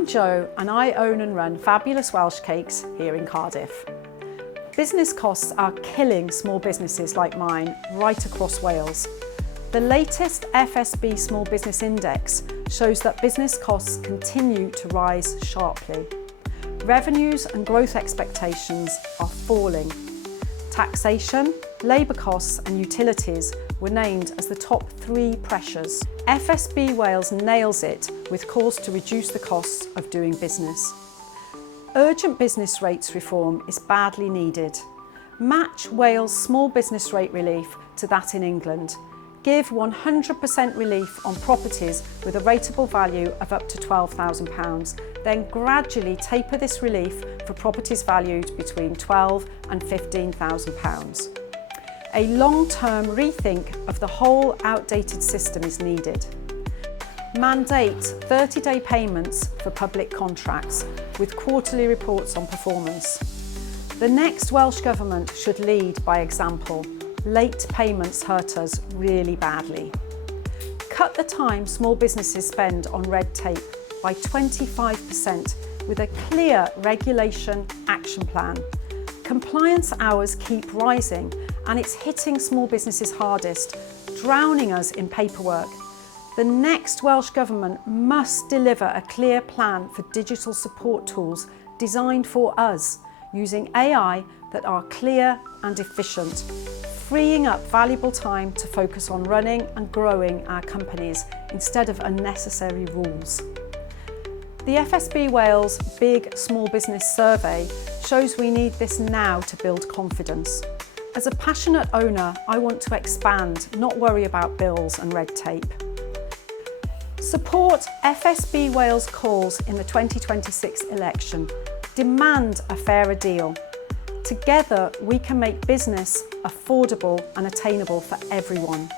I'm Jo and I own and run Fabulous Welsh Cakes here in Cardiff. Business costs are killing small businesses like mine right across Wales. The latest FSB Small Business Index shows that business costs continue to rise sharply. Revenues and growth expectations are falling. Taxation, labour costs and utilities were named as the top 3 pressures. FSB Wales nails it with calls to reduce the costs of doing business. Urgent business rates reform is badly needed. Match Wales' small business rate relief to that in England. Give 100% relief on properties with a rateable value of up to £12,000, then gradually taper this relief for properties valued between £12,000 and £15,000. A long-term rethink of the whole outdated system is needed. Mandate 30-day payments for public contracts with quarterly reports on performance. The next Welsh Government should lead by example. Late payments hurt us really badly. Cut the time small businesses spend on red tape by 25% with a clear regulation action plan. Compliance hours keep rising and it's hitting small businesses hardest, drowning us in paperwork. The next Welsh Government must deliver a clear plan for digital support tools designed for us, using AI that are clear and efficient, freeing up valuable time to focus on running and growing our companies instead of unnecessary rules. The FSB Wales Big Small Business Survey shows we need this now to build confidence. As a passionate owner, I want to expand, not worry about bills and red tape. Support FSB Wales calls in the 2026 election. Demand a fairer deal. Together, we can make business affordable and attainable for everyone.